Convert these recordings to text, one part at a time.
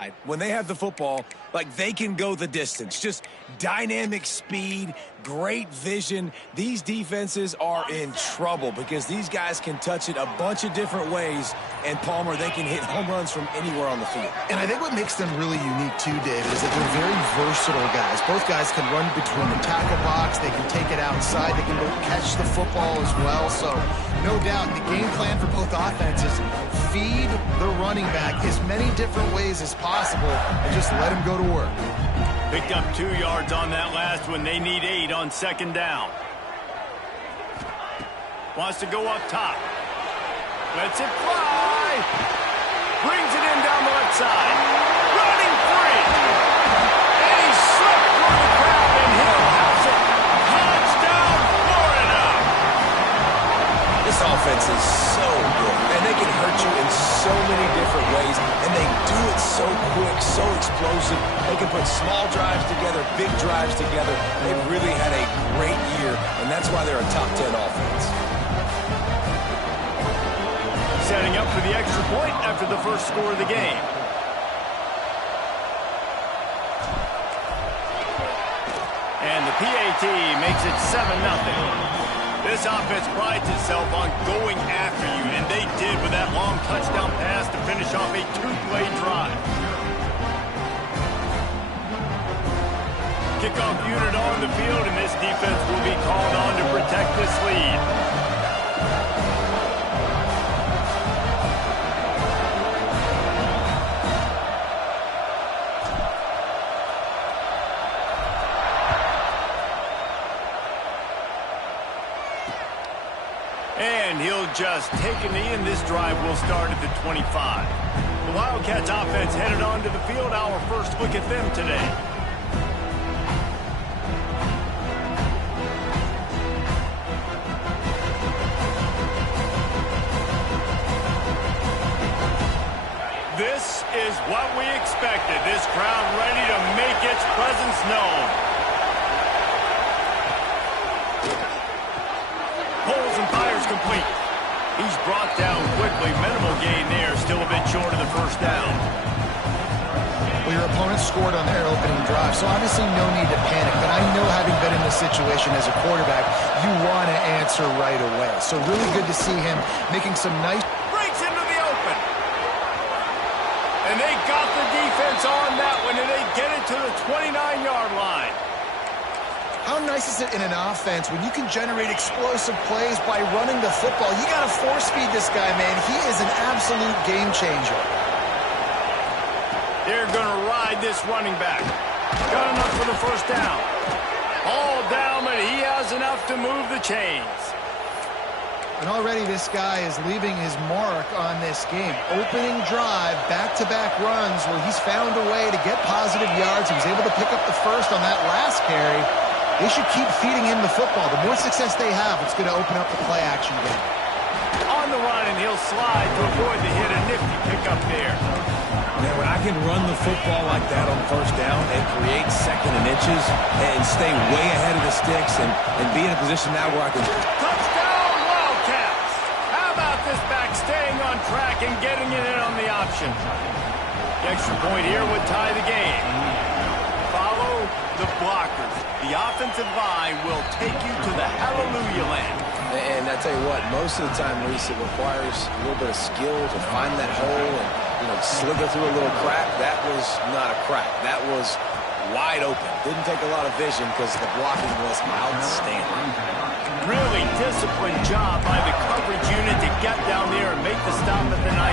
side, when they have the football, like they can go the distance. Just dynamic speed, great vision. These defenses are in trouble because these guys can touch it a bunch of different ways, and Palmer, they can hit home runs from anywhere on the field. And I think what makes them really unique too, David, is that they're very versatile guys. Both guys can run between the tackle box. They can take it outside. They can go catch the football as well. So no doubt the game plan for both offenses, feed the running back as many different ways as possible and just let him go to work. Picked up 2 yards on that last one. They need 8 on second down. Wants to go up top. Lets it fly. Brings it in down the left side. Running free. And he slipped through the crowd, and Hill has it. Touchdown, Florida. This offense is so good, and they can hurt you in so many different ways, and they do it so quick, so explosive. They can put small drives together, big drives together. They've really had a great year, and that's why they're a top 10 offense. Setting up for the extra point after the first score of the game. And the PAT makes it 7-0. This offense prides itself on going after you, and they did with that long touchdown pass to finish off a 2-play drive. Kickoff unit on the field, and this defense will be called on to protect this lead. And he'll just take a knee, and this drive will start at the 25. The Wildcats offense headed onto the field. Our first look at them today. This is what we expected. This crowd ready to make its presence known. Pulls and fires complete. He's brought down quickly. Minimal gain there. Still a bit short of the first down. Well, your opponent scored on their opening drive, so obviously no need to panic. But I know, having been in this situation as a quarterback, you want to answer right away. So really good to see him making some nice... Breaks into the open. And they got the defense on that one, and they get it to the 29-yard line. How nice is it in an offense when you can generate explosive plays by running the football? You got to force feed this guy, man. He is an absolute game changer. They're going to ride this running back. Got enough for the first down. All down, but he has enough to move the chains. And already this guy is leaving his mark on this game. Opening drive, back-to-back runs where he's found a way to get positive yards. He was able to pick up the first on that last carry. They should keep feeding him the football. The more success they have, it's going to open up the play-action game. On the run, and he'll slide to avoid the hit. A nifty pickup there. Now, when I can run the football like that on first down and create second and inches and stay way ahead of the sticks and be in a position now where I can... Touchdown, Wildcats! How about this back staying on track and getting it in on the option? The extra point here would tie the game. Follow the blockers. The offensive line will take you to the hallelujah land. And I tell you what, most of the time, Reese, it requires a little bit of skill to find that hole and, slither through a little crack. That was not a crack. That was wide open. Didn't take a lot of vision because the blocking was outstanding. Really disciplined job by the coverage unit to get down there and make the stop at the 19.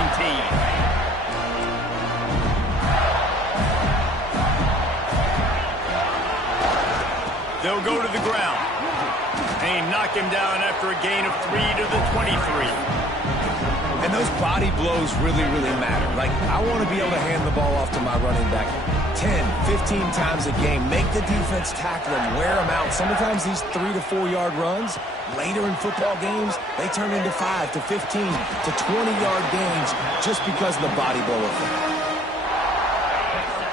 They'll go to the ground. And he knocked him down after a gain of 3 to the 23. And those body blows really, really matter. Like, I want to be able to hand the ball off to my running back 10, 15 times a game. Make the defense tackle him, wear him out. Sometimes these 3 to 4 yard runs, later in football games, they turn into 5 to 15 to 20-yard gains just because of the body blow effect.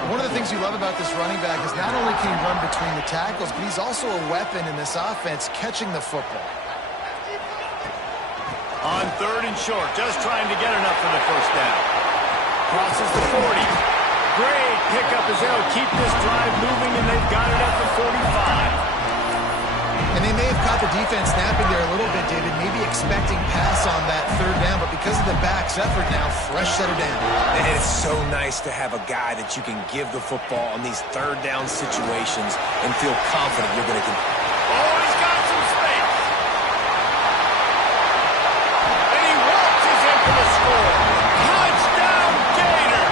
One of the things you love about this running back is not only can he run between the tackles, but he's also a weapon in this offense catching the football. On 3rd and short, just trying to get enough for the first down. Crosses the 40. Great pickup as they'll keep this drive moving, and they've got it at the 45. And they may have caught the defense snapping there a little bit, David, maybe expecting pass on that third down, but because of the back's effort now, fresh set of down. And it's so nice to have a guy that you can give the football on these third down situations and feel confident you're going to get. Oh, he's got some space. And he waltzes in for the score. Touchdown, Gator!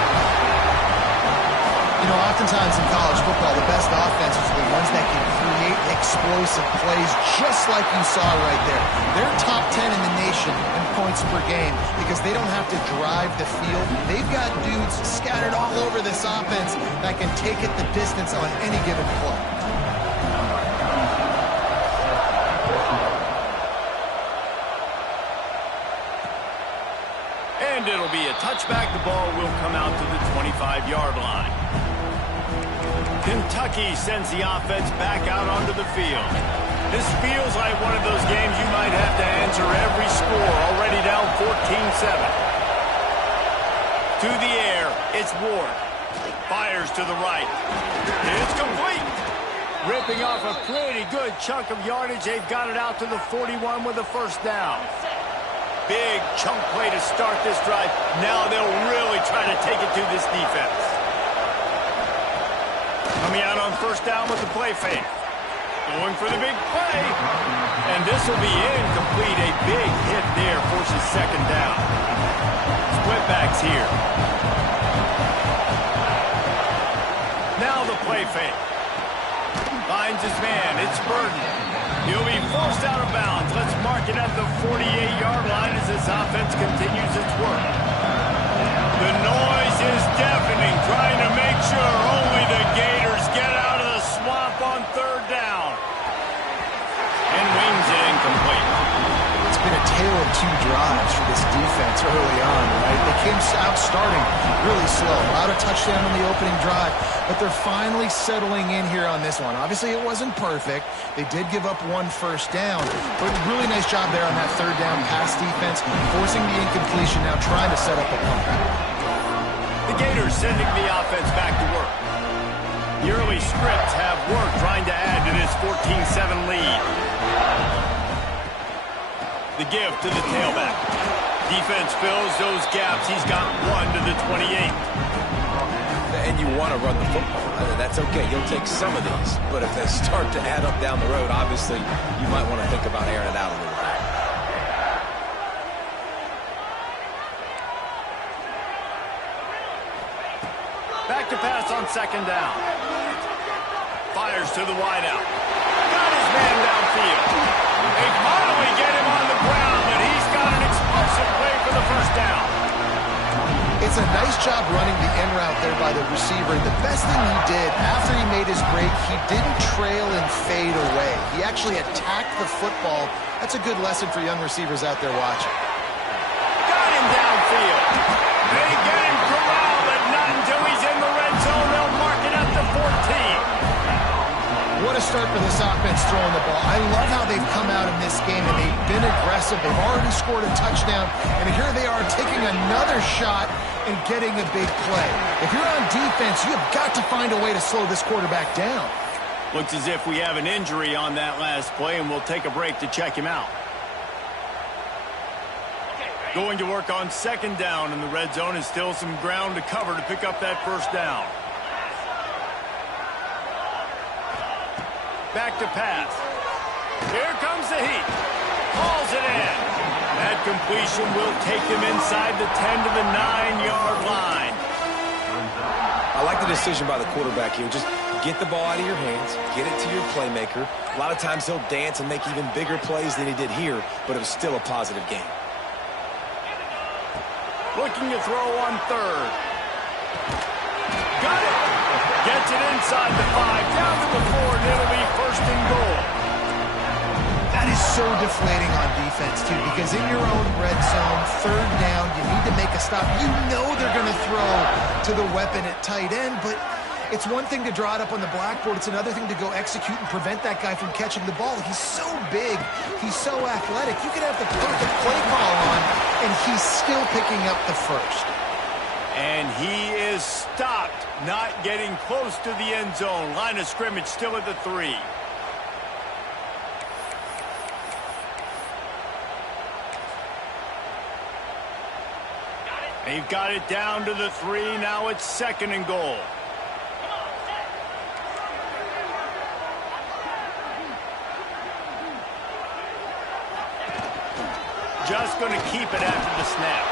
You know, oftentimes in college football, the best offenses are the ones that can create explosive plays just like you saw right there. They're top 10 in the nation in points per game because they don't have to drive the field. They've got dudes scattered all over this offense that can take it the distance on any given play. And it'll be a touchback. The ball will come out to the 25-yard line. Kentucky sends the offense back out onto the field. This feels like one of those games you might have to answer every score. Already down 14-7. To the air, it's Ward. Fires to the right. It's complete. Ripping off a pretty good chunk of yardage. They've got it out to the 41 with a first down. Big chunk play to start this drive. Now they'll really try to take it to this defense. Coming out on first down with the play fake. Going for the big play. And this will be incomplete. A big hit there forces second down. Split backs here. Now the play fake. Finds his man. It's Burton. He'll be forced out of bounds. Let's mark it at the 48-yard line as this offense continues its work. The noise is deafening, trying to make sure only the Gators get out of the swamp on third down. And wings it incomplete. It's been a tale of two drives for this defense early on, right? They came out starting really slow. Allowed a touchdown on the opening drive, but they're finally settling in here on this one. Obviously, it wasn't perfect. They did give up one first down, but really nice job there on that third down pass defense, forcing the incompletion, now trying to set up a punt. The Gators sending the offense back to work. The early scripts have worked, trying to add to this 14-7 lead. The give to the tailback. Defense fills those gaps. He's got one to the 28. And you want to run the football. That's okay. You'll take some of these. But if they start to add up down the road, obviously, you might want to think about airing it out a little bit. Back to pass on second down. Fires to the wideout. Got his man downfield. They finally get him on the ground, but he's got an explosive play for the first down. It's a nice job running the in route there by the receiver. The best thing he did after he made his break, he didn't trail and fade away. He actually attacked the football. That's a good lesson for young receivers out there watching. Got him downfield. They get him corralled, but not until he's in the red zone. They'll mark it at the 14. What a start for this offense throwing the ball. I love how they've come out in this game, and they've been aggressive. They've already scored a touchdown, and here they are taking another shot and getting a big play. If you're on defense, you've got to find a way to slow this quarterback down. Looks as if we have an injury on that last play, and we'll take a break to check him out. Going to work on second down in the red zone, and still some ground to cover to pick up that first down. Back to pass. Here comes the heat. Hauls it in. That completion will take him inside the 10 to the 9-yard line. I like the decision by the quarterback here. Just get the ball out of your hands, get it to your playmaker. A lot of times he'll dance and make even bigger plays than he did here, but it was still a positive game. Looking to throw on third. Got it. Gets it inside the 5, down to the 4, and it'll be first and goal. That is so deflating on defense, too, because in your own red zone, third down, you need to make a stop. You know they're going to throw to the weapon at tight end, but it's one thing to draw it up on the blackboard. It's another thing to go execute and prevent that guy from catching the ball. He's so big. He's so athletic. You could have the perfect play call on, and he's still picking up the first. And he is stopped, not getting close to the end zone. Line of scrimmage still at the 3. They've got it down to the 3. Now it's 2nd and goal. Just going to keep it after the snap.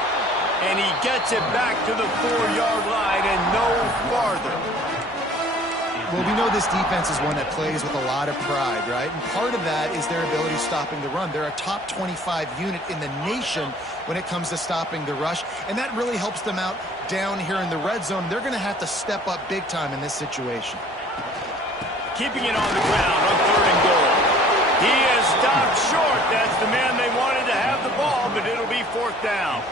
And he gets it back to the 4-yard line and no farther. Well, we know this defense is one that plays with a lot of pride, right? And part of that is their ability stopping the run. They're a top 25 unit in the nation when it comes to stopping the rush, and that really helps them out down here in the red zone. They're going to have to step up big time in this situation. Keeping it on the ground on 3rd and goal. He is stopped short. That's the man they wanted to have the ball, but it'll be 4th down.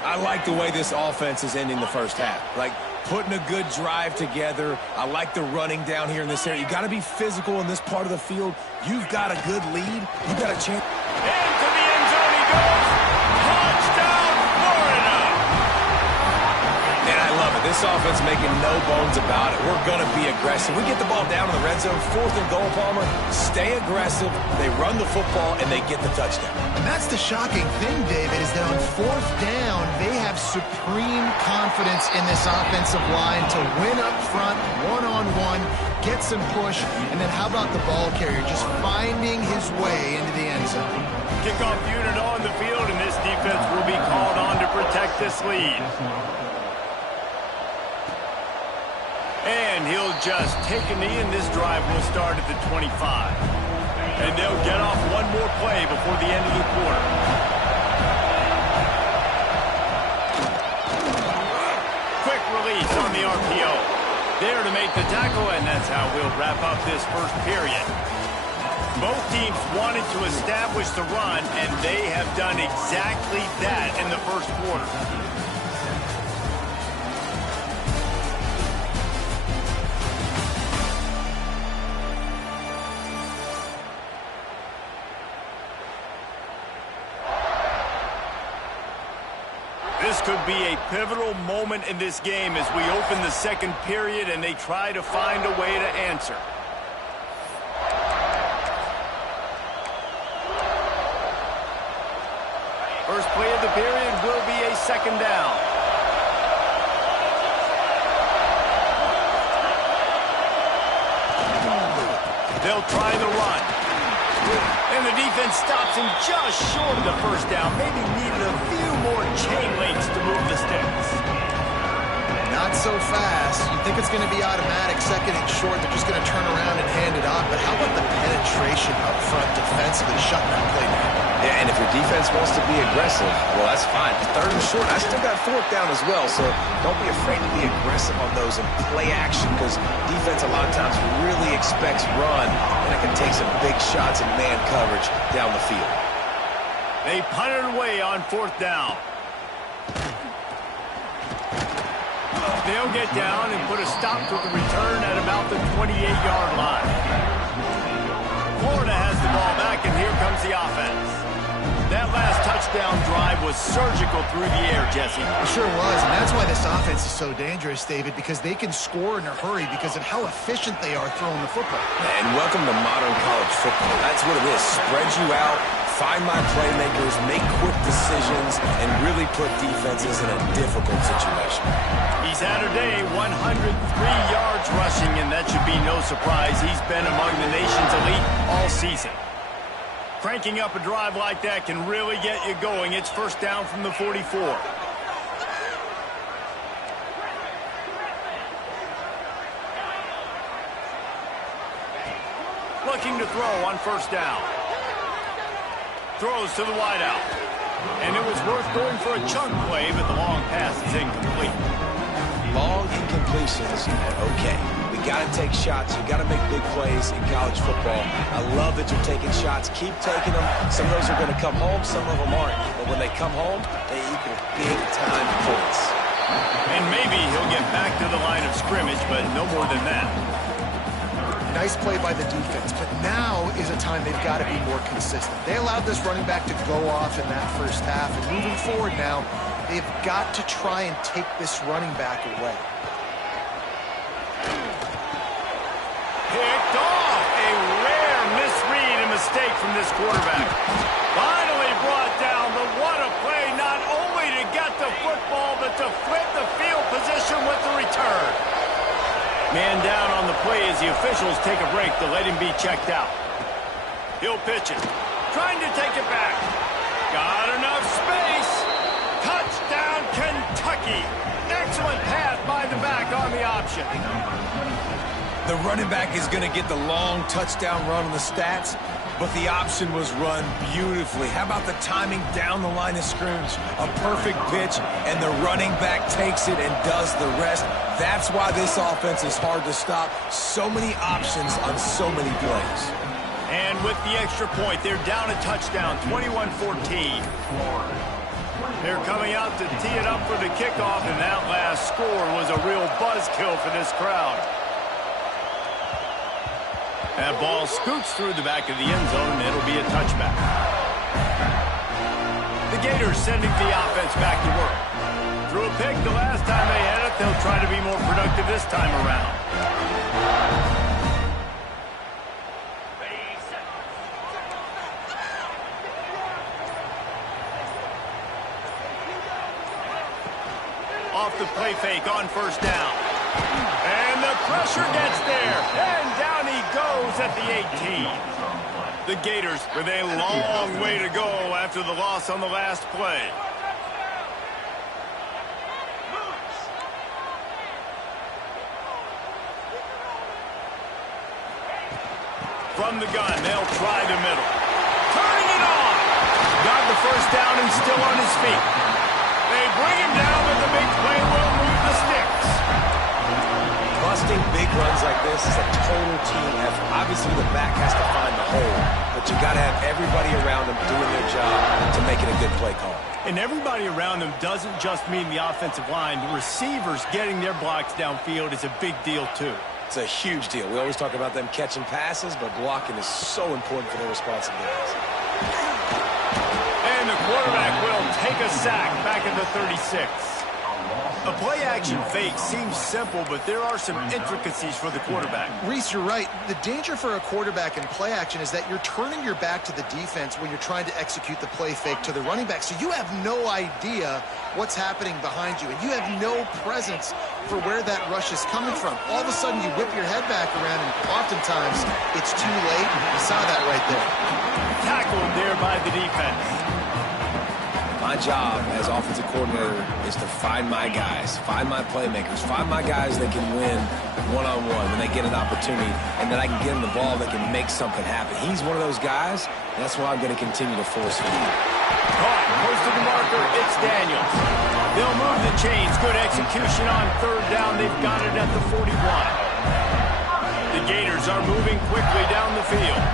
I like the way this offense is ending the first half. Like, putting a good drive together. I like the running down here in this area. You got to be physical in this part of the field. You've got a good lead. You've got a chance. Into the end zone he goes. Touchdown, Florida. And I love it. This offense making no bones about it. We're going to be aggressive. We get the ball down in the red zone, 4th and goal, Palmer. Stay aggressive. They run the football, and they get the touchdown. And that's the shocking thing, David, is that on 4th down, they have supreme confidence in this offensive line to win up front, one-on-one, get some push, and then how about the ball carrier just finding his way into the end zone? Kickoff unit on the field, and this defense will be called on to protect this lead. And he'll just take a knee, and this drive will start at the 25. And they'll get off one more play before the end of the quarter. Quick release on the RPO. There to make the tackle, and that's how we'll wrap up this first period. Both teams wanted to establish the run, and they have done exactly that in the first quarter. This could be a pivotal moment in this game as we open the second period and they try to find a way to answer. First play of the period will be a 2nd down. They'll try the run. And the defense stops him just short of the first down. Maybe needed a few more chain links to move the sticks. Not so fast. You think it's going to be automatic, 2nd and short. They're just going to turn around and hand it off. But how about the penetration up front defensively, shutting that play down? Yeah, and if your defense wants to be aggressive, well, that's fine. 3rd and short, I still got 4th down as well, so don't be afraid to be aggressive on those and play action, because defense a lot of times really expects run, and it can take some big shots in man coverage down the field. They punted away on 4th down. They'll get down and put a stop to the return at about the 28-yard line. Florida has the ball back, and here comes the offense. That last touchdown drive was surgical through the air, Jesse. It sure was, and that's why this offense is so dangerous, David, because they can score in a hurry because of how efficient they are throwing the football. And welcome to modern college football. That's what it is. Spread you out, find my playmakers, make quick decisions, and really put defenses in a difficult situation. He's had a day, 103 yards rushing, and that should be no surprise. He's been among the nation's elite all season. Cranking up a drive like that can really get you going. It's 1st down from the 44. Looking to throw on 1st down. Throws to the wideout. And it was worth going for a chunk play, but the long pass is incomplete. Long incompletions are okay. We got to take shots. You got to make big plays in college football. I love that you're taking shots. Keep taking them. Some of those are going to come home. Some of them aren't. But when they come home, they equal big-time points. And maybe he'll get back to the line of scrimmage, but no more than that. Nice play by the defense, but now is a time they've got to be more consistent. They allowed this running back to go off in that first half, and moving forward now, They've got to try and take this running back away. Picked off. A rare misread and mistake from this quarterback. Finally brought down, but what a play, not only to get the football, but to flip the field position with the return. Man down on the play as the officials take a break to let him be checked out. He'll pitch it. Trying to take it back. Got enough space. Touchdown, Kentucky. Excellent pass by the back on the option. The running back is going to get the long touchdown run on the stats, but the option was run beautifully. How about the timing down the line of scrimmage? A perfect pitch, and the running back takes it and does the rest. That's why this offense is hard to stop. So many options on so many plays. And with the extra point, they're down a touchdown, 21-14. They're coming out to tee it up for the kickoff, and that last score was a real buzzkill for this crowd. That ball scoots through the back of the end zone, and it'll be a touchback. The Gators sending the offense back to work. Threw a pick the last time they had it. They'll try to be more productive this time around. Off the play fake on first down. And the pressure gets there. And down he goes at the 18. The Gators with a long way to go after the loss on the last play. From the gun, they'll try the middle. Turning it on. Got the first down and still on his feet. They bring him down, but the big play will move the sticks. Busting big runs like this is a total team effort. Obviously, the back has to find the hole, but you got to have everybody around them doing their job to make it a good play call. And everybody around them doesn't just mean the offensive line. The receivers getting their blocks downfield is a big deal, too. It's a huge deal. We always talk about them catching passes, but blocking is so important for their responsibilities. And the quarterback will take a sack back at the 36. A play-action fake seems simple, but there are some intricacies for the quarterback. Reese, you're right. The danger for a quarterback in play action is that you're turning your back to the defense when you're trying to execute the play fake to the running back. So you have no idea what's happening behind you, and you have no presence for where that rush is coming from. All of a sudden, you whip your head back around, and oftentimes it's too late. You saw that right there. Tackled there by the defense. My job as offensive coordinator is to find my guys, find my playmakers, find my guys that can win one-on-one when they get an opportunity, and that I can get them the ball that can make something happen. He's one of those guys, and that's why I'm going to continue to force feed. Caught, close to the marker, it's Daniels. They'll move the chains. Good execution on third down. They've got it at the 41. The Gators are moving quickly down the field.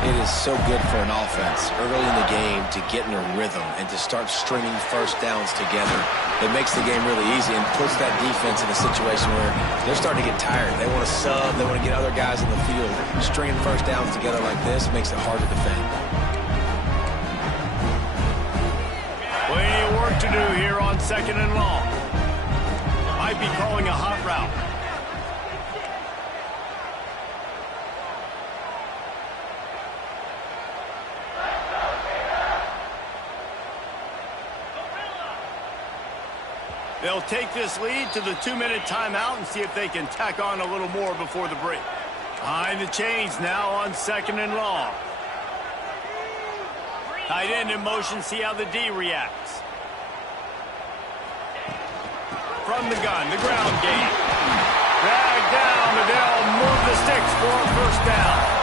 It is so good for an offense early in the game to get in a rhythm and to start stringing first downs together. It makes the game really easy and puts that defense in a situation where they're starting to get tired. They want to sub. They want to get other guys in the field. Stringing first downs together like this makes it hard to defend. Plenty of work to do here on second and long. Might be calling a hot route. They'll take this lead to the 2-minute timeout and see if they can tack on a little more before the break. Behind the chains now on second and long. Tight end in motion, see how the D reacts. From the gun, the ground game. Drag down, but they'll move the sticks for a first down.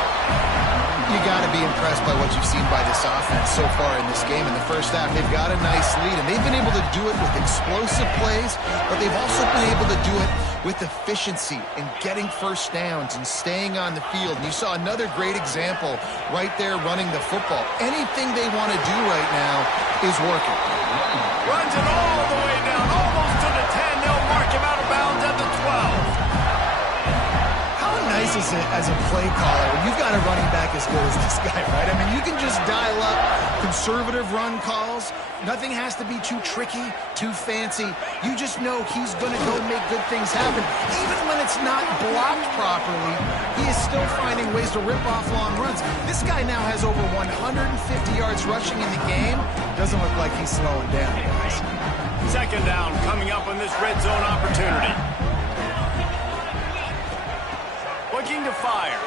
You got to be impressed by what you've seen by this offense so far in this game. In the first half, they've got a nice lead, and they've been able to do it with explosive plays, but they've also been able to do it with efficiency and getting first downs and staying on the field. And you saw another great example right there running the football. Anything they want to do right now is working. Runs it all the way down, almost to the 10. They'll mark him out of bounds at the 12. How nice as a play caller when you've got a running back as good as this guy, right? I mean, you can just dial up conservative run calls. Nothing has to be too tricky, too fancy. You just know he's going to go make good things happen. Even when it's not blocked properly, he is still finding ways to rip off long runs. This guy now has over 150 yards rushing in the game. Doesn't look like he's slowing down, guys. Second down coming up on this red zone opportunity. Looking to fire.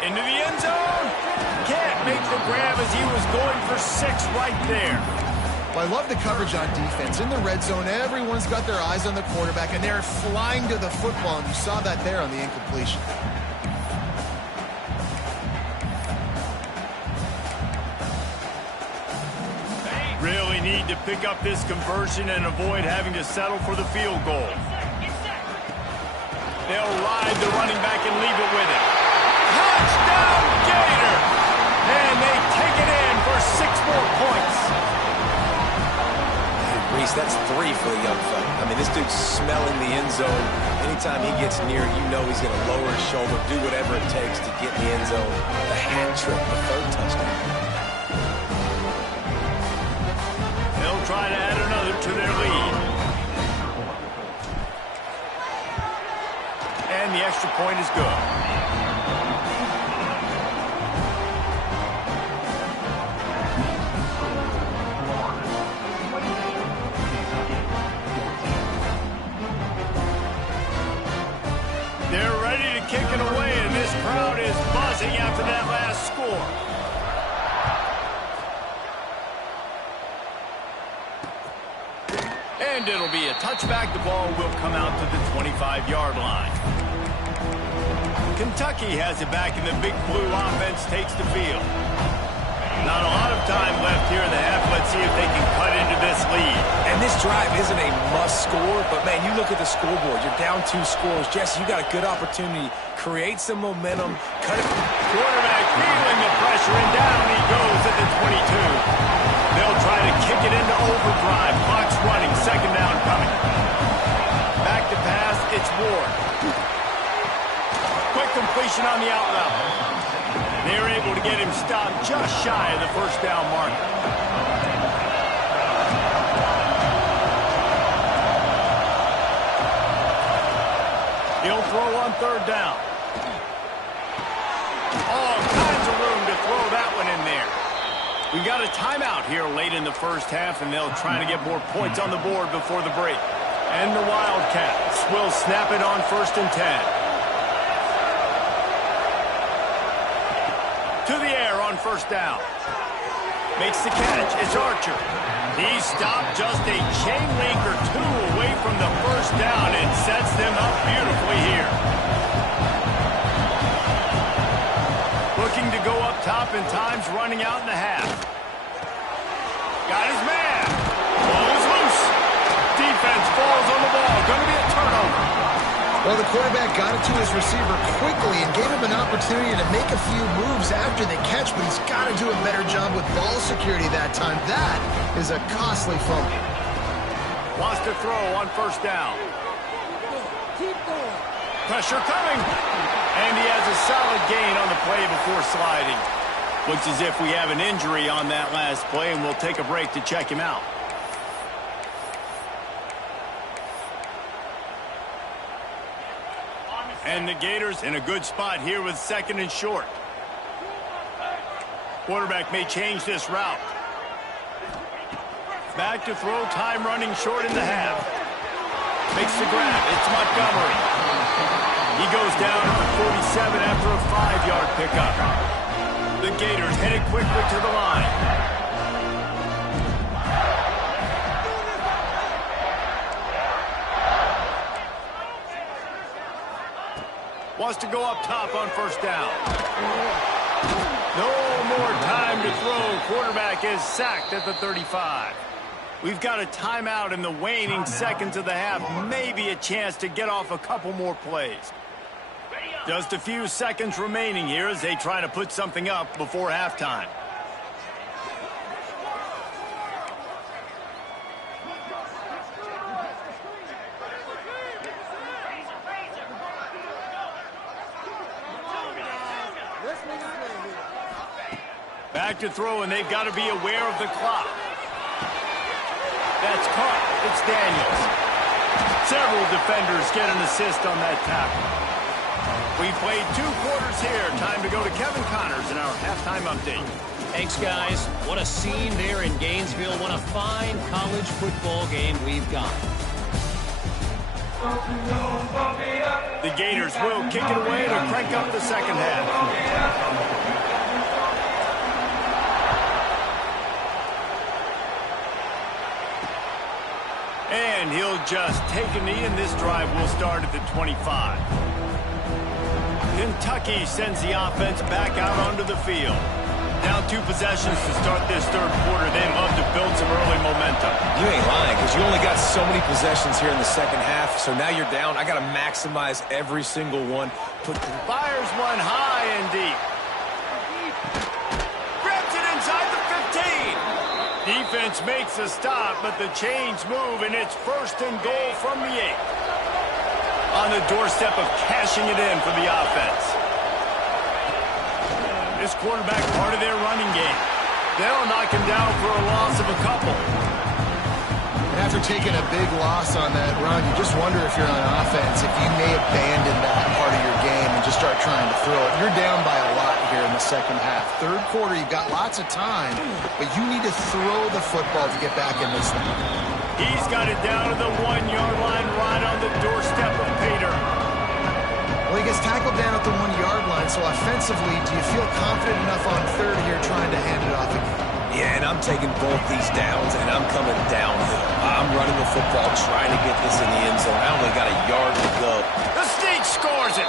Into the end zone. Can't make the grab as he was going for 6 right there. Well, I love the coverage on defense. In the red zone, everyone's got their eyes on the quarterback, and they're flying to the football, and you saw that there on the incompletion. Really need to pick up this conversion and avoid having to settle for the field goal. They'll ride the running back and leave it with him. Touchdown, Gator! And they take it in for 6 more points. Reese, that's 3 for the young fella. I mean, this dude's smelling the end zone. Anytime he gets near it, you know he's going to lower his shoulder, do whatever it takes to get in the end zone. The hat trick, the 3rd touchdown. They'll try to add another to their lead. And the extra point is good. They're ready to kick it away, and this crowd is buzzing after that last score. And it'll be a touchback. The ball will come out to the 25-yard line. Kentucky has it back, and the Big Blue offense takes the field. Not a lot of time left here in the half. Let's see if they can cut into this lead. And this drive isn't a must score, but, man, you look at the scoreboard. You're down 2 scores. Jesse, you got a good opportunity. Create some momentum. Cut it. Quarterback feeling the pressure, and down he goes at the 22. They'll try to kick it into overdrive. Clock's running. Second down coming. Back to pass. It's Ward. Quick completion on the out route. They're able to get him stopped just shy of the first down mark. He'll throw on 3rd down. All kinds of room to throw that one in there. We've got a timeout here late in the first half, and they'll try to get more points on the board before the break. And the Wildcats will snap it on 1st and 10. To the air on 1st down. Makes the catch. It's Archer. He stopped just a chain link or 2 away from the 1st down and sets them up beautifully here. Looking to go up top, and time's running out in the half. Got his man. Ball is loose. Defense falls on the ball. Going to be a turnover. Well, the quarterback got it to his receiver quickly and gave him an opportunity to make a few moves after the catch, but he's got to do a better job with ball security that time. That is a costly fumble. Wants to throw on 1st down. Keep going. Pressure coming. And he has a solid gain on the play before sliding. Looks as if we have an injury on that last play, and we'll take a break to check him out. And the Gators in a good spot here with 2nd and short. Quarterback may change this route. Back to throw, time running short in the half. Makes the grab. It's Montgomery. He goes down at the 47 after a 5-yard pickup. The Gators headed quickly to the line. Wants to go up top on 1st down. No more time to throw. Quarterback is sacked at the 35. We've got a timeout in the waning seconds of the half. Maybe a chance to get off a couple more plays. Just a few seconds remaining here as they try to put something up before halftime. Let's make it play here. Back to throw, and they've got to be aware of the clock. That's caught. It's Daniels. Several defenders get an assist on that tackle. We played 2 quarters here. Time to go to Kevin Connors in our halftime update. Thanks, guys. What a scene there in Gainesville. What a fine college football game we've got. The Gators will kick it away to crank up the second half. And he'll just take a knee, and this drive will start at the 25. Kentucky sends the offense back out onto the field. Down 2 possessions to start this third quarter. They'd love to build some early momentum. You ain't lying, because you only got so many possessions here in the second half, so now you're down. I got to maximize every single one. Fires one high and deep. Grabs it inside the 15. Defense makes a stop, but the chains move, and it's 1st and goal from the 8. On the doorstep of cashing it in for the offense. This quarterback part of their running game. They'll knock him down for a loss of a couple. And after taking a big loss on that run, you just wonder if you're on offense, if you may abandon that part of your game and just start trying to throw it. You're down by a lot here in the second half. Third quarter, you've got lots of time, but you need to throw the football to get back in this thing. He's got it down to the 1-yard line right on the doorstep of Pater. Well, he gets tackled down at the 1-yard line, so offensively, do you feel confident enough on third here trying to hand it off again? Yeah, and I'm taking both these downs, and I'm coming downhill. I'm running the football, trying to get this in the end zone. I only got a yard to go. The Sneak scores it.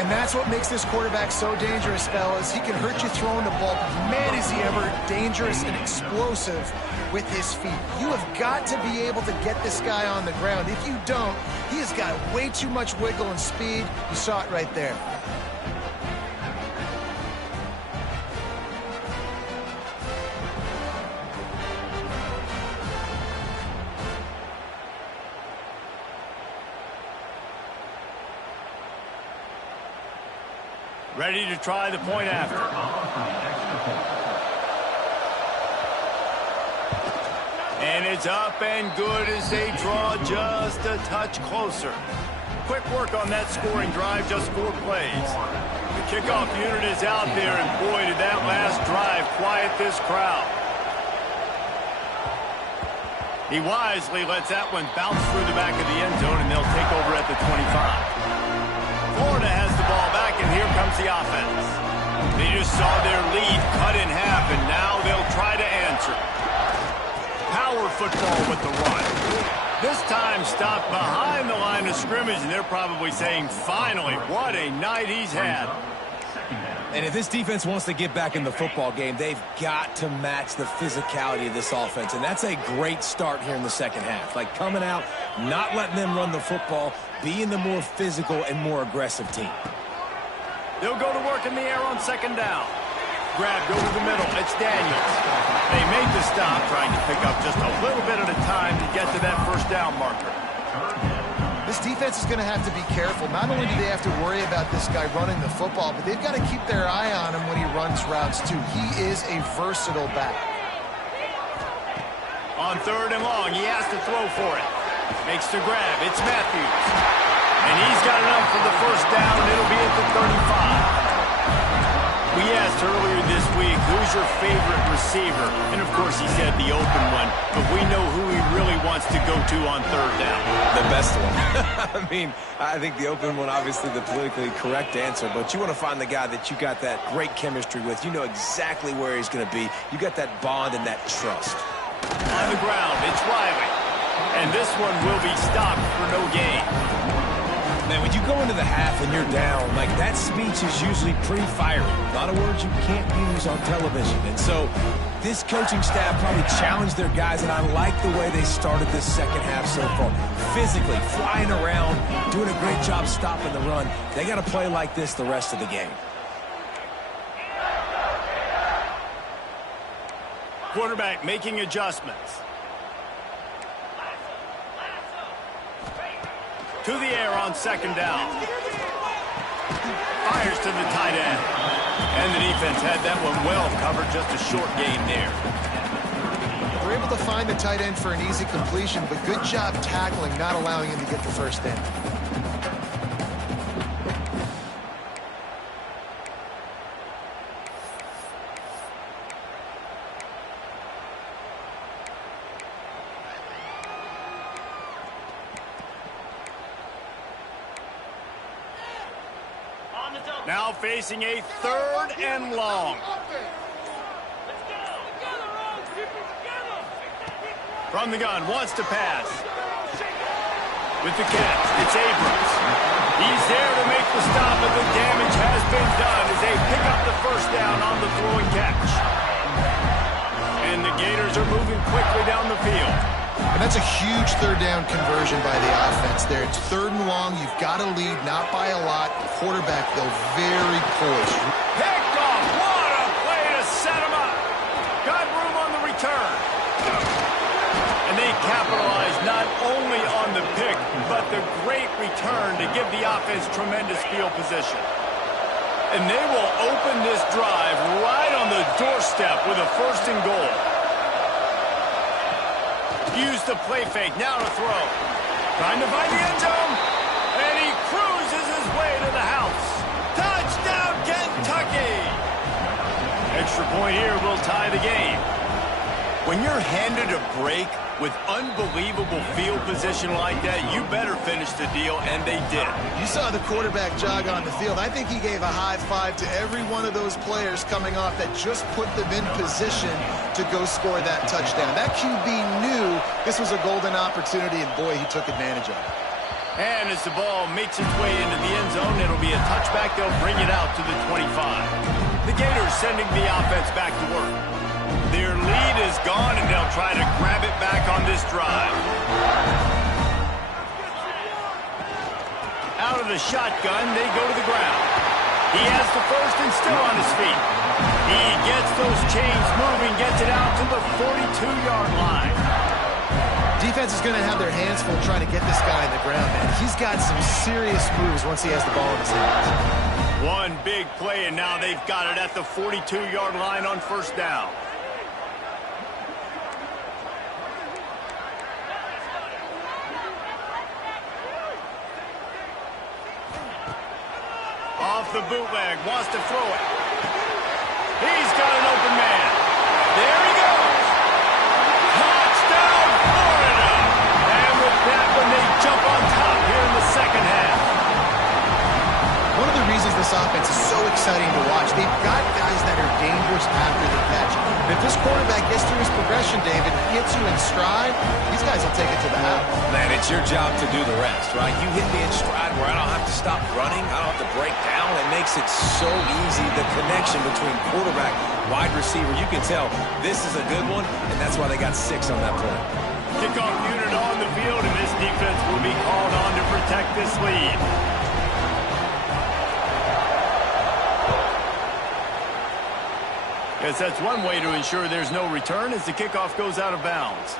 And that's what makes this quarterback so dangerous, fellas. He can hurt you throwing the ball, but man, is he ever dangerous and explosive with his feet. You have got to be able to get this guy on the ground. If you don't, he has got way too much wiggle and speed. You saw it right there. Ready to try the point after. And it's up and good as they draw just a touch closer. Quick work on that scoring drive, just 4 plays. The kickoff unit is out there, and boy, did that last drive quiet this crowd. He wisely lets that one bounce through the back of the end zone, and they'll take over at the 25. Florida has the ball back, and here comes the offense. They just saw their lead cut in half, and now they'll try to answer. Power football with the run. This time stopped behind the line of scrimmage, and they're probably saying, finally, what a night he's had. And if this defense wants to get back in the football game, they've got to match the physicality of this offense. And that's a great start here in the second half. Like coming out, not letting them run the football, being the more physical and more aggressive team. They'll go to work in the air on second down. Grabbed over the middle. It's Daniels. They made the stop, trying to pick up just a little bit at a time to get to that first down marker. This defense is going to have to be careful. Not only do they have to worry about this guy running the football, but they've got to keep their eye on him when he runs routes, too. He is a versatile back. On third and long, he has to throw for it. Makes the grab. It's Matthews. And he's got enough for the first down. It'll be at the 35. We asked earlier this week, who's your favorite receiver? And, of course, he said the open one. But we know who he really wants to go to on third down. The best one. I mean, I think the open one, obviously the politically correct answer. But you want to find the guy that you got that great chemistry with. You know exactly where he's going to be. You got that bond and that trust. On the ground, it's Riley. And this one will be stopped for no gain. Man, when you go into the half and you're down, like that speech is usually pretty fiery. A lot of words you can't use on television. And so this coaching staff probably challenged their guys, and I like the way they started this second half so far. Physically, flying around, doing a great job stopping the run. They got to play like this the rest of the game. Quarterback making adjustments. To the air on second down. Fires to the tight end. And the defense had that one well covered. Just a short gain there. We're able to find the tight end for an easy completion, but good job tackling, not allowing him to get the first down. Now facing a 3rd and long. From the gun, wants to pass. With the catch, it's Abrams. He's there to make the stop, and the damage has been done as they pick up the first down on the throwing catch. And the Gators are moving quickly down the field. And that's a huge 3rd down conversion by the offense there. It's 3rd and long. You've got to lead, not by a lot. Quarterback, though, very poised. Picked off. What a play to set him up. Got room on the return. And they capitalized not only on the pick, but the great return to give the offense tremendous field position. And they will open this drive right on the doorstep with a 1st and goal. Use the play fake, now to throw. Trying to find the end zone. And he cruises his way to the house. Touchdown, Kentucky! Extra point here will tie the game. When you're handed a break with unbelievable field position like that, you better finish the deal, and they did. You saw the quarterback jog on the field. I think he gave a high five to every one of those players coming off that just put them in position to go score that touchdown. That QB knew this was a golden opportunity, and boy, he took advantage of it. And as the ball makes its way into the end zone, it'll be a touchback. They'll bring it out to the 25. The Gators sending the offense back to work. Their lead is gone, and they'll try to grab it back on this drive. Out of the shotgun, they go to the ground. He has the first and still on his feet. He gets those chains moving, gets it out to the 42-yard line. Defense is going to have their hands full trying to get this guy on the ground, man. He's got some serious moves once he has the ball in his hands. One big play, and now they've got it at the 42-yard line on 1st down. Off the bootleg, wants to throw it. He's got an open man. There he goes. Touchdown, Florida. And with that one, they jump on top here in the 2nd half. One of the reasons this offense is so exciting to watch, they've got guys that are dangerous after the catch. And if this quarterback gets through his progression, David, hits you in stride, these guys will take it to the house. Man, it's your job to do the rest, right? You hit me in stride where I don't have to stop running. I don't have to break down. It makes it so easy. The connection between quarterback, wide receiver, you can tell this is a good one, and that's why they got 6 on that play. Kickoff unit on the field, and this defense will be called on to protect this lead. Yes, that's one way to ensure there's no return as the kickoff goes out of bounds.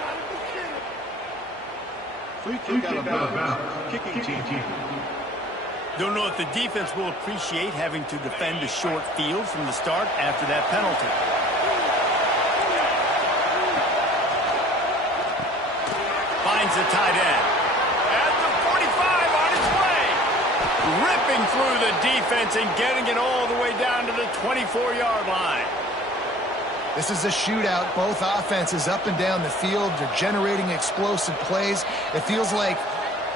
Free kick out of bounds. Kicking team. Don't know if the defense will appreciate having to defend a short field from the start after that penalty. Finds the tight end. At the 45 on its way. Ripping through the defense and getting it all the way down to the 24-yard line. This is a shootout. Both offenses up and down the field. They're generating explosive plays. It feels like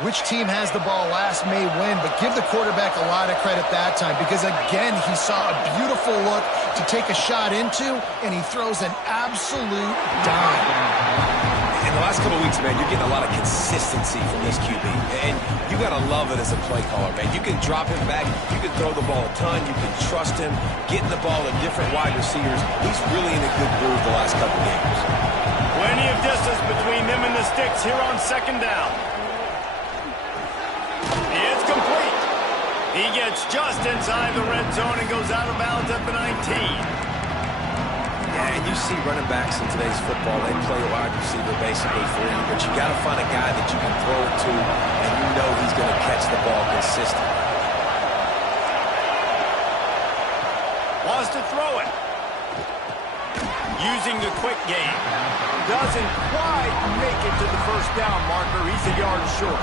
which team has the ball last may win, but give the quarterback a lot of credit that time because, again, he saw a beautiful look to take a shot into, and he throws an absolute dime. In the last couple of weeks, man, you're getting a lot of consistency from this QB. And you got to love it as a play caller, man. You can drop him back. You can throw the ball a ton. You can trust him, getting the ball to different wide receivers. He's really in a good groove the last couple of games. Plenty of distance between them and the sticks here on 2nd down. It's complete. He gets just inside the red zone and goes out of bounds at the 19. Yeah, and you see running backs in today's football, they play wide receiver basically for you, but you got to find a guy that you can throw it to, and you know he's going to catch the ball consistently. Wants to throw it. Using the quick game. Doesn't quite make it to the first down marker. He's a yard short.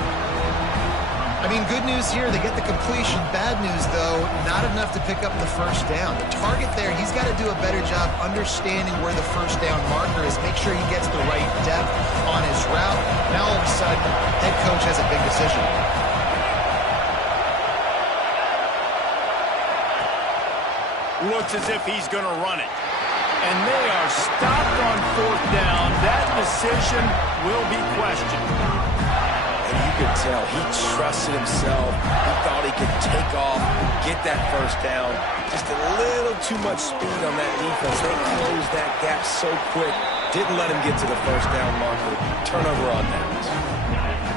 I mean, good news here, they get the completion. Bad news, though, not enough to pick up the first down. The target there, he's got to do a better job understanding where the first down marker is, make sure he gets the right depth on his route. Now, all of a sudden, head coach has a big decision. Looks as if he's going to run it. And they are stopped on fourth down. That decision will be questioned. And you could tell he trusted himself. He thought he could take off, get that first down. Just a little too much speed on that defense. They closed that gap so quick. Didn't let him get to the first down marker. Turnover on downs.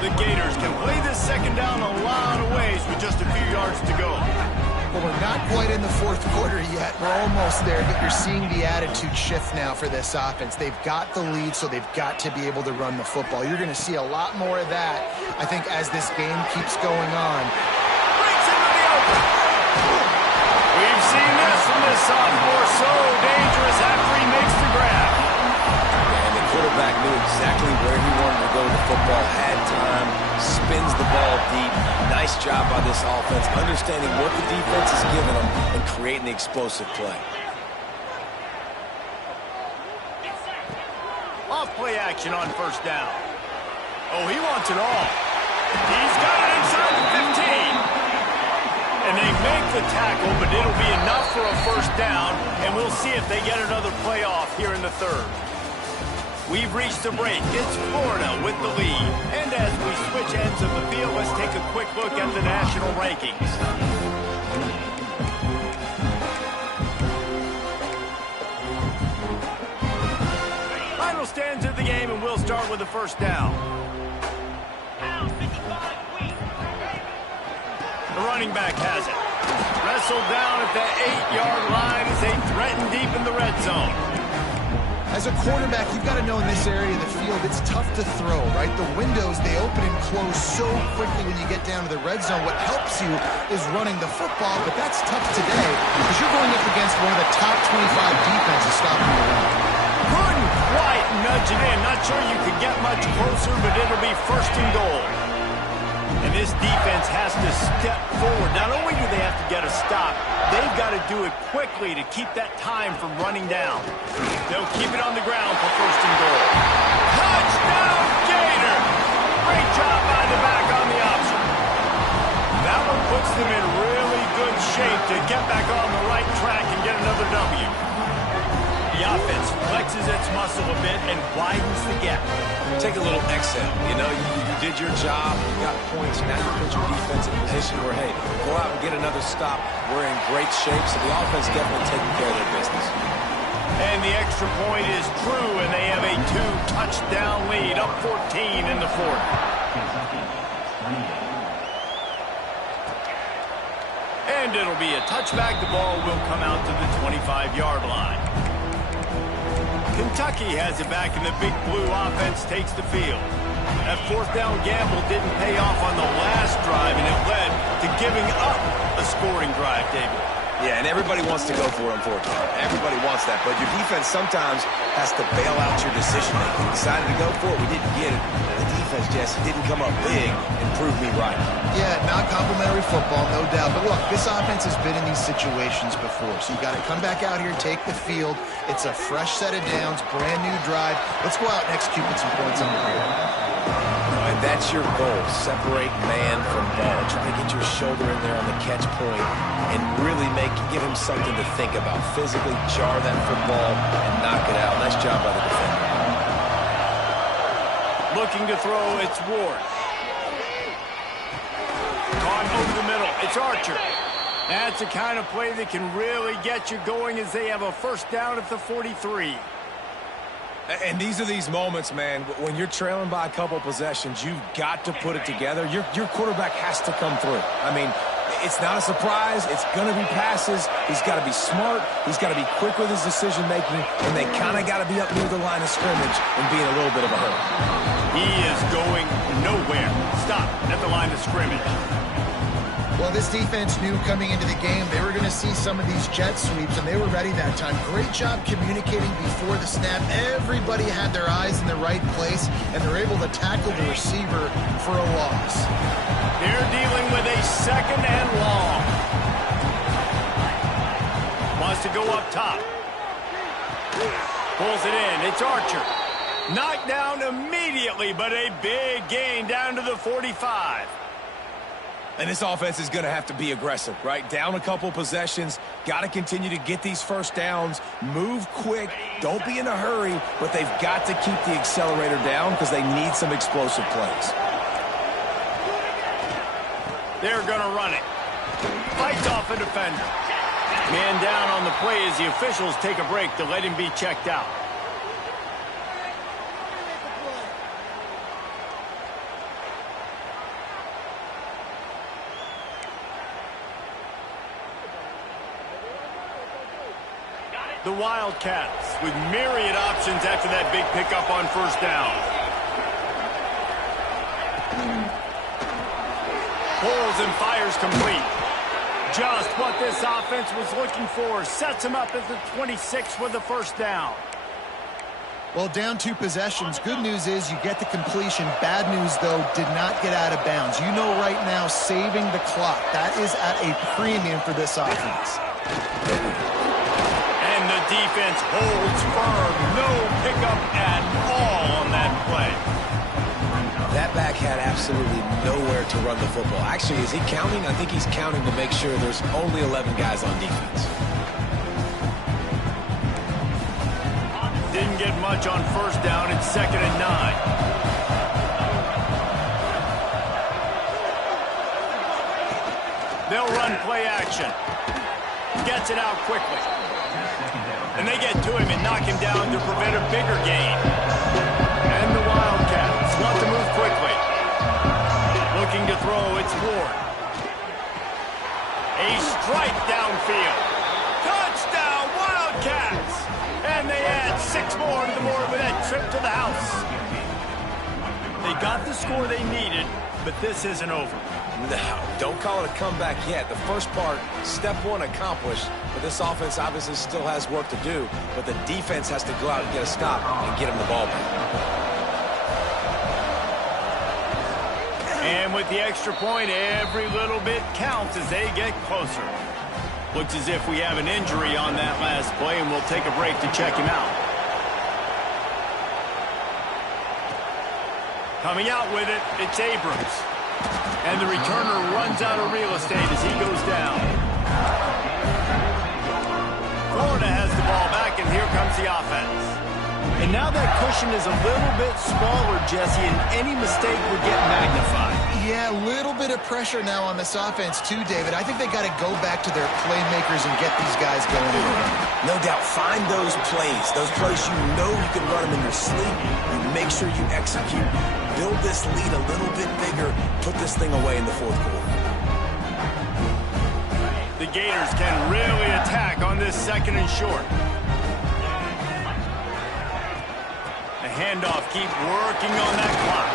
The Gators can play this second down a lot of ways with just a few yards to go. Well, we're not quite in the fourth quarter yet. We're almost there, but you're seeing the attitude shift now for this offense. They've got the lead, so they've got to be able to run the football. You're going to see a lot more of that, I think, as this game keeps going on. Breaks into the open. We've seen this from this sophomore. So dangerous after he makes the grab. And the quarterback knew exactly where he wanted to go with the football, had time, spins the ball deep. Nice job by this offense, understanding what the defense is giving them and creating the explosive play. Off play action on first down. Oh, he wants it all. He's got it inside the 15. And they make the tackle, but it'll be enough for a first down, and we'll see if they get another play off here in the third. We've reached the break. It's Florida with the lead. And as we switch ends of the field, let's take a quick look at the national rankings. Final stands of the game, and we'll start with the first down. The running back has it. Wrestled down at the 8-yard line as they threaten deep in the red zone. As a quarterback, you've got to know in this area of the field, it's tough to throw, right? The windows, they open and close so quickly when you get down to the red zone. What helps you is running the football, but that's tough today because you're going up against one of the top 25 defenses stopping the run. Couldn't quite nudge it in. Not sure you could get much closer, but it'll be first and goal. And this defense has to step forward. Not only do they have to get a stop, they've got to do it quickly to keep that time from running down. They'll keep it on the ground for first and goal. Touchdown, Gator! Great job by the back on the option. That one puts them in really good shape to get back on the right track and get another W. The offense flexes its muscle a bit and widens the gap. Take a little exhale. You know, you did your job, you got points, now you put your defense in position where, hey, go out and get another stop. We're in great shape, so the offense definitely taking care of their business. And the extra point is true, and they have a 2-touchdown lead, up 14 in the fourth. And it'll be a touchback. The ball will come out to the 25-yard line. Kentucky has it back, and the Big Blue offense takes the field. That fourth down gamble didn't pay off on the last drive, and it led to giving up a scoring drive, David. Yeah, and everybody wants to go for it on fourth down. Everybody wants that, but your defense sometimes has to bail out your decision-making. We decided to go for it. We didn't get it. The defense, Jesse, didn't come up big and prove me right. Yeah, not complimentary football, no doubt. But look, this offense has been in these situations before, so you got to come back out here, take the field. It's a fresh set of downs, brand new drive. Let's go out and execute with some points on the board. And that's your goal. Separate man from ball. Try to get your shoulder in there on the catch point and really give him something to think about. Physically jar that football and knock it out. Nice job by the defender. Looking to throw, it's Ward. Caught over the middle, it's Archer. That's the kind of play that can really get you going as they have a first down at the 43. And these are these moments, man, when you're trailing by a couple possessions, you've got to put it together. Your quarterback has to come through. I mean, it's not a surprise. It's going to be passes. He's got to be smart. He's got to be quick with his decision-making, and they kind of got to be up near the line of scrimmage and be in a little bit of a hurry. He is going nowhere. Stop at the line of scrimmage. Well, this defense knew coming into the game they were going to see some of these jet sweeps, and they were ready that time. Great job communicating before the snap. Everybody had their eyes in the right place, and they're able to tackle the receiver for a loss. They're dealing with a 2nd and long. Wants to go up top. Pulls it in. It's Archer. Knocked down immediately, but a big gain down to the 45. And this offense is going to have to be aggressive, right? Down a couple possessions, got to continue to get these first downs, move quick, don't be in a hurry, but they've got to keep the accelerator down because they need some explosive plays. They're going to run it. Fights off a defender. Man down on the play as the officials take a break to let him be checked out. The Wildcats with myriad options after that big pickup on first down. Pulls and fires complete. Just what this offense was looking for. Sets him up at the 26 with the first down. Well, down 2 possessions. Good news is you get the completion. Bad news, though, did not get out of bounds. You know right now, saving the clock. That is at a premium for this offense. And the defense holds firm. No pickup at all on that play. That back had absolutely nowhere to run the football. Actually, is he counting? I think he's counting to make sure there's only 11 guys on defense. Didn't get much on first down. It's 2nd and 9. They'll run play action. Gets it out quickly. And they get to him and knock him down to prevent a bigger gain. And the Wildcats want to move quickly. Looking to throw, it's Ward. A strike downfield. Touchdown, Wildcats! And they add 6 more to the board with that trip to the house. They got the score they needed, but this isn't over. No, don't call it a comeback yet. The first part, step 1 accomplished, but this offense obviously still has work to do, but the defense has to go out and get a stop and get him the ball back. And with the extra point, every little bit counts as they get closer. Looks as if we have an injury on that last play, and we'll take a break to check him out. Coming out with it, it's Abrams. And the returner runs out of real estate as he goes down. Florida has the ball back, and here comes the offense. And now that cushion is a little bit smaller, Jesse, and any mistake would get magnified. Yeah, a little bit of pressure now on this offense too, David. I think they got to go back to their playmakers and get these guys going again. No doubt, find those plays you know you can run them in your sleep. You make sure you execute. Build this lead a little bit bigger. Put this thing away in the 4th quarter. The Gators can really attack on this 2nd and short. The handoff, keep working on that clock.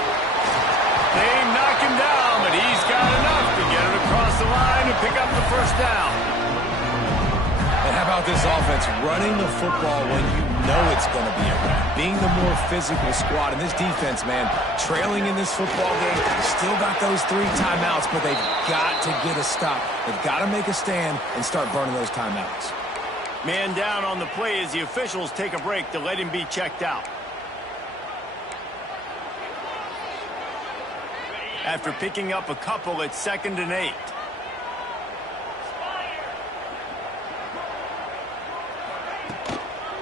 They knock him down, but he's got enough to get it across the line and pick up the first down. And how about this offense running the football when you know it's going to be a run? Being the more physical squad. And this defense, man, trailing in this football game, still got those 3 timeouts, but they've got to get a stop. They've got to make a stand and start burning those timeouts. Man down on the play as the officials take a break to let him be checked out. After picking up a couple, it's 2nd and 8.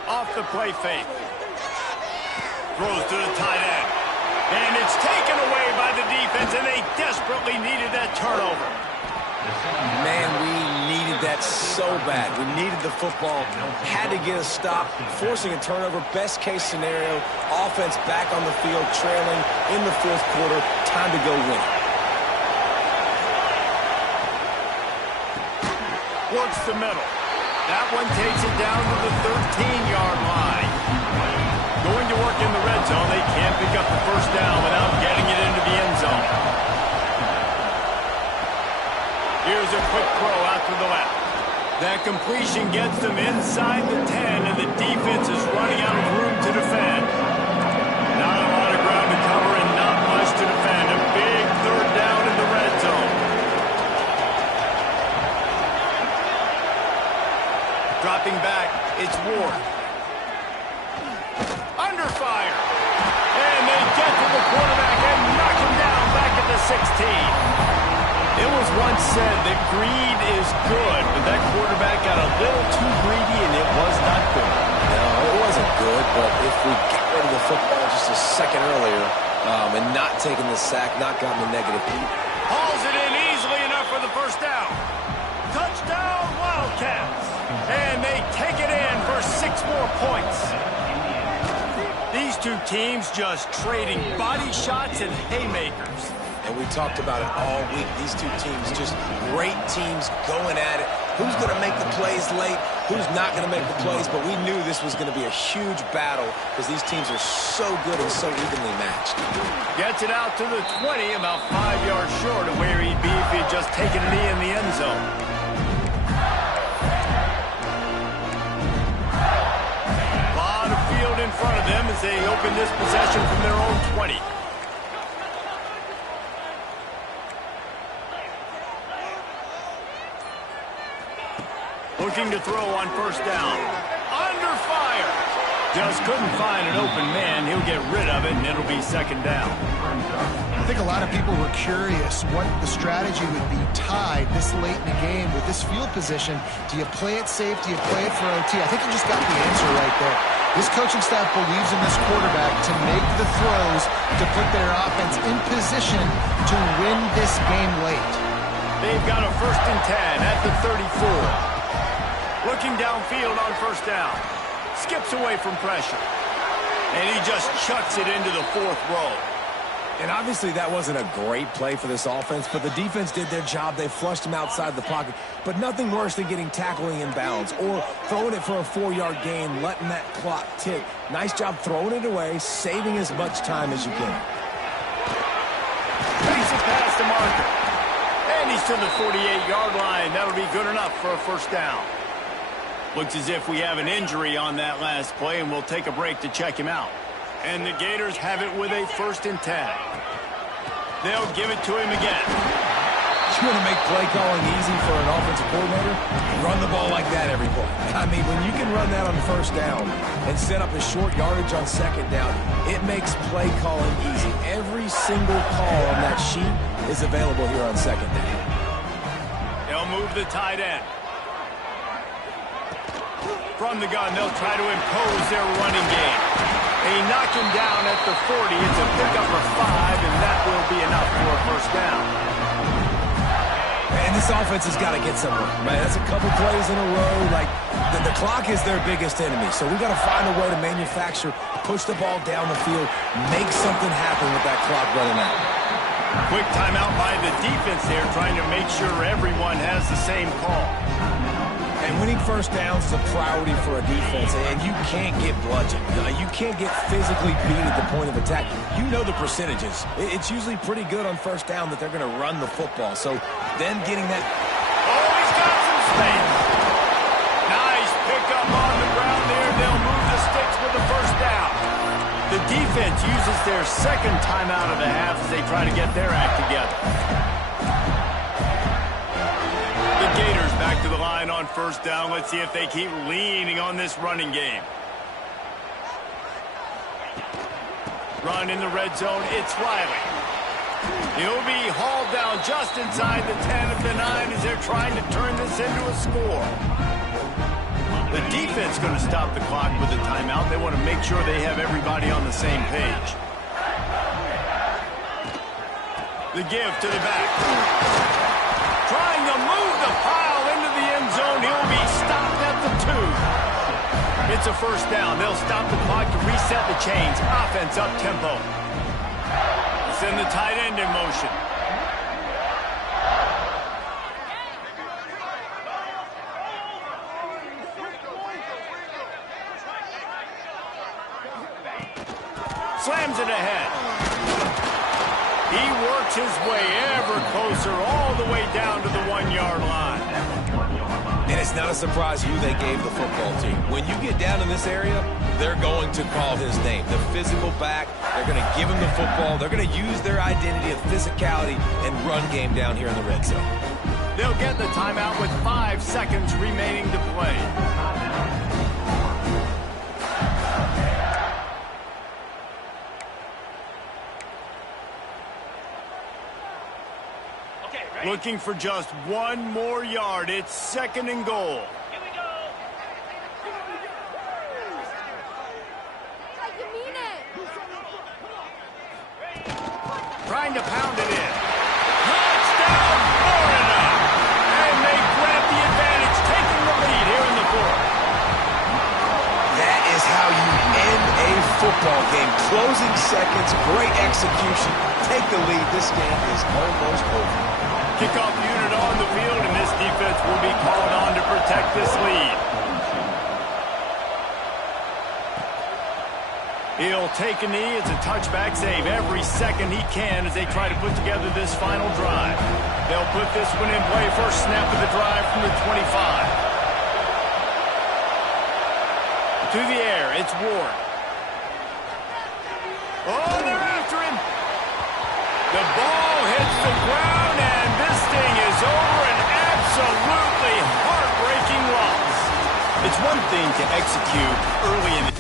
Off the play fake. Throws to the tight end. And it's taken away by the defense, and they desperately needed that turnover. Man, we needed that so bad. We needed the football, had to get a stop, forcing a turnover. Best case scenario, offense back on the field, trailing in the 4th quarter. Time to go win. Works the middle. That one takes it down to the 13-yard line. Going to work in the red zone. They can't pick up the first down without getting it into the end zone. throws a quick throw out to the left. That completion gets them inside the 10, and the defense is running out of room to defend. Not a lot of ground to cover and not much to defend. A big third down in the red zone. Dropping back, it's Ward. Under fire. And they get to the quarterback and knock him down back at the 16. It was once said that greed is good, but that quarterback got a little too greedy, and it was not good. No, it wasn't good, but if we got rid of the football just a second earlier and not taking the sack, not gotten the negative beat. Hauls it in easily enough for the first down. Touchdown, Wildcats. And they take it in for 6 more points. These two teams just trading body shots and haymakers. And we talked about it all week. These two teams, just great teams going at it. Who's going to make the plays late? Who's not going to make the plays? But we knew this was going to be a huge battle because these teams are so good and so evenly matched. Gets it out to the 20, about 5 yards short of where he'd be if he'd just taken a knee in the end zone. A lot of field in front of them as they open this possession from their own 20. Looking to throw on first down. Under fire. Just couldn't find an open man. He'll get rid of it, and it'll be second down. I think a lot of people were curious what the strategy would be tied this late in the game with this field position. Do you play it safe? Do you play it for OT? I think you just got the answer right there. This coaching staff believes in this quarterback to make the throws to put their offense in position to win this game late. They've got a 1st and 10 at the 34. Looking downfield on first down. Skips away from pressure. And he just chucks it into the 4th row. And obviously that wasn't a great play for this offense, but the defense did their job. They flushed him outside the pocket. But nothing worse than getting tackling in bounds or throwing it for a 4-yard gain, letting that clock tick. Nice job throwing it away, saving as much time as you can. Makes it past the marker. And he's to the 48-yard line. That'll be good enough for a first down. Looks as if we have an injury on that last play, and we'll take a break to check him out. And the Gators have it with a 1st and 10. They'll give it to him again. You want to make play calling easy for an offensive coordinator? Run the ball like that every play. I mean, when you can run that on first down and set up a short yardage on second down, it makes play calling easy. Every single call on that sheet is available here on second down. They'll move the tight end. From the gun, they'll try to impose their running game. They knock him down at the 40. It's a pickup of 5, and that will be enough for a first down. And this offense has got to get somewhere, right? That's a couple plays in a row. Like, the clock is their biggest enemy. So we've got to find a way to manufacture, push the ball down the field, make something happen with that clock running out. Quick timeout by the defense there, trying to make sure everyone has the same call. And winning first downs is a priority for a defense, and you can't get bludgeoned. You can't get physically beat at the point of attack. You know the percentages. It's usually pretty good on first down that they're going to run the football. So then getting that... Oh, he's got some space. Nice pickup on the ground there. They'll move the sticks with the first down. The defense uses their second timeout of the half as they try to get their act together. The Gators back to the line on first down. Let's see if they keep leaning on this running game. Run in the red zone. It's Riley. He'll be hauled down just inside the 10 of the 9 as they're trying to turn this into a score. The defense going to stop the clock with a timeout. They want to make sure they have everybody on the same page. The give to the back. Trying to move the pile into the end zone. He'll be stopped at the 2. It's a first down. They'll stop the clock to reset the chains. Offense up tempo. Send the tight end in motion. Slams it ahead. He works his way ever closer all the way down to the 1-yard line. And it's not a surprise who they gave the football to. When you get down in this area, they're going to call his name. The physical back, they're going to give him the football. They're going to use their identity of physicality and run game down here in the red zone. They'll get the timeout with 5 seconds remaining to play. Looking for just 1 more yard. It's 2nd and goal. Here we go. You mean it? Trying to pound it in. Touchdown, Florida! And they grab the advantage, taking the lead here in the 4th. That is how you end a football game. Closing seconds, great execution. Take the lead. This game is almost over. Kickoff unit on the field, and this defense will be called on to protect this lead. He'll take a knee. It's a touchback save every second he can as they try to put together this final drive. They'll put this one in play. First snap of the drive from the 25. To the air, it's Ward. Oh, they're after him. The ball hits the ground, and this thing is over. An absolutely heartbreaking loss. It's one thing to execute early in the